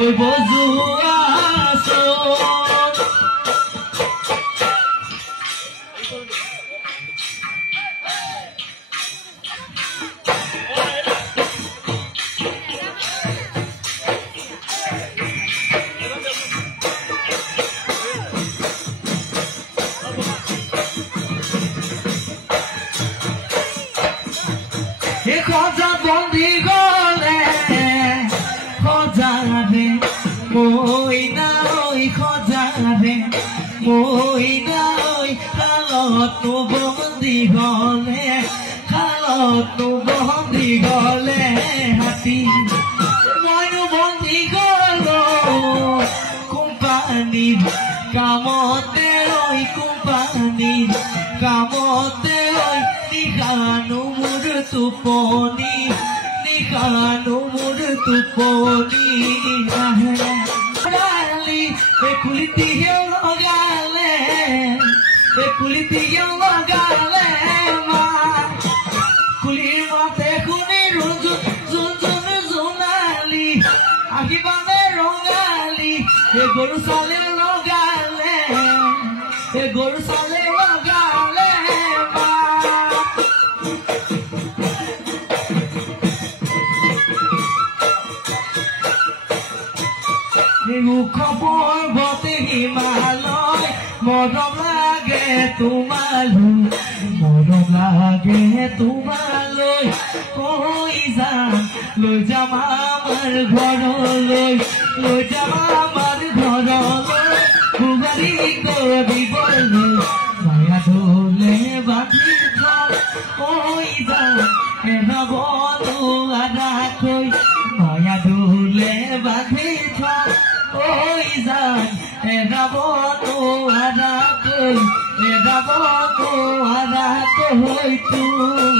হৈ বজোৱা খজা বন্দি গলে খজাবে মইনা ঐ খজাবে মইনা ঐ খালতো বন্দি গলে খালতো বন্দি গলে হাতী মইনো বন্দি গলো কোম্পানীৰ কামতে ঐ কোম্পানীৰ কামতে ঐ নিশানো মোৰ টোপনি নিশানো মোৰ টোপনি নাহে কুলিটিয়ে লগালে কুলিটিয়ে লগালে মা কুলিৰ মাতে শুনি জোন জোনালি আহিবানে ৰঙালি গৰু চালে লগালে গৰু চালে লগালে খবৰ বতে হিমালয় মৰম লাগে তোমালৈ মৰম লাগে তোমালৈ কৈ যাম লৈ যাম আমাৰ ঘৰলৈ লৈ যাম আমাৰ ঘৰলৈ ভোগালী কৰিবলৈ মায়া ঢোলে বান্ধি থম কৈ যাম এৰাবনো আধাকৈ মায়া ঢোলে বান্ধি থম কৈ যাম এৰাবনো আধাকৈ এৰাবনো আধাকৈ তোৰ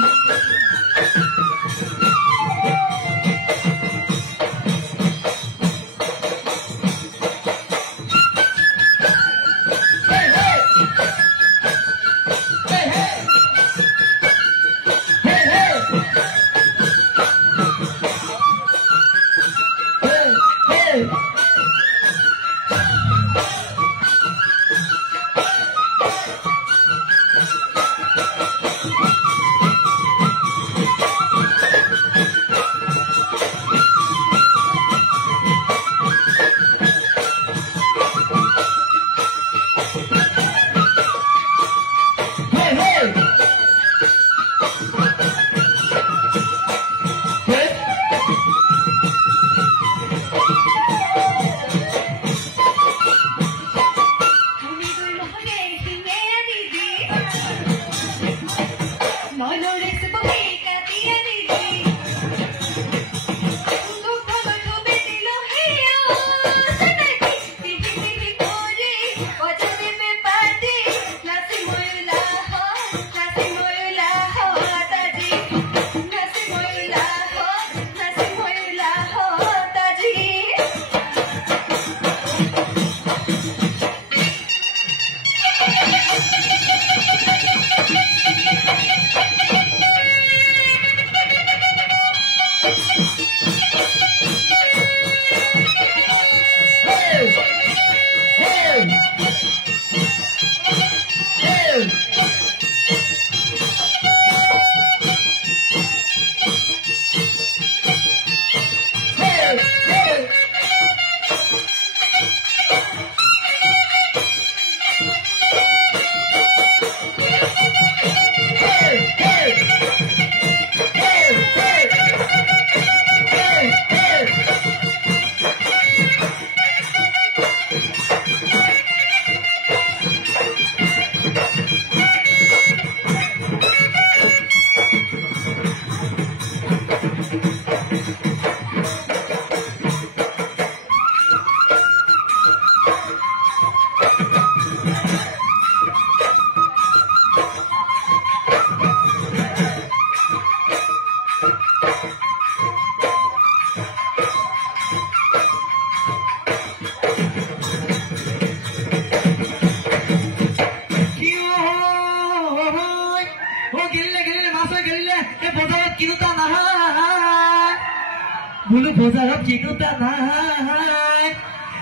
Bulu bozarap kinuta nah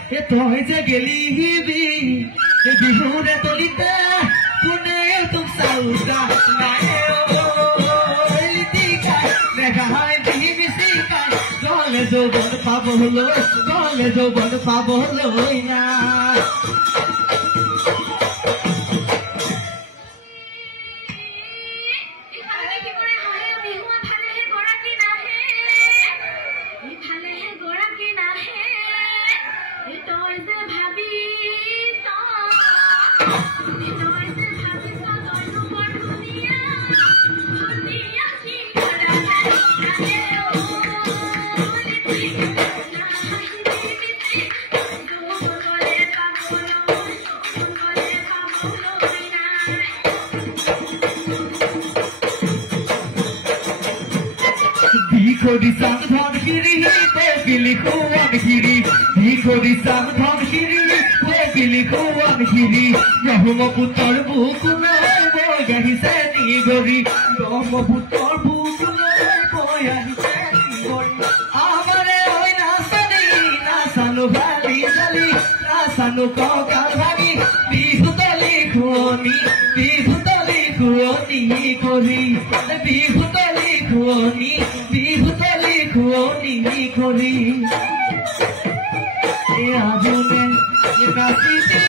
তই যে গেলিবি বিহুৰে তলিতে কোনে তোক চাউতা নাই দেখাই বিহি মিচিকাই গলে যৌবন পাবলৈ না Dikhodisam dhangiri pegili khuan khiri Dikhodisam dhangiri pegili khuan khiri Yahuma putar bukunai boyahi seni gori Yahuma putar bukunai boyahi seni gori Amare oi nasanu bhali jali Nasanu kokal bhagi bihutali khuoni kori bihutali khuoni kori e abune e nasiti